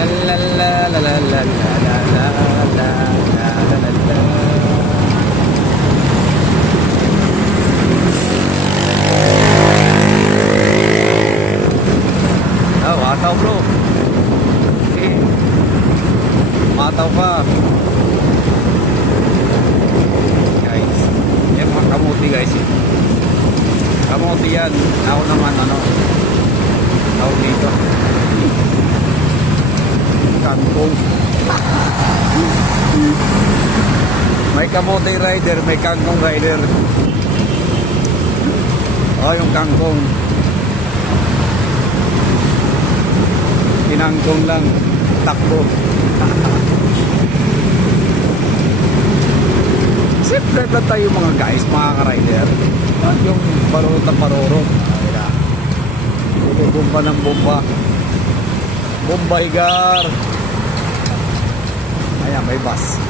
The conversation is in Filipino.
La la la la la la la la la la la la la. Oh, mataw bro. Okay. Mataw pa. Guys, yan mga kamuti guys. Kamuti yan. Ako naman ano. Tawag dito. Kangkong. May kamote rider, may kangkong rider. Oh, yung kangkong. Kinangkong lang. Takbo. Siyempre lang tayo mga guys, mga ka-rider. Yung parurot na parurot. Bomba ng bomba. Bomba higar. Ayan, may bus.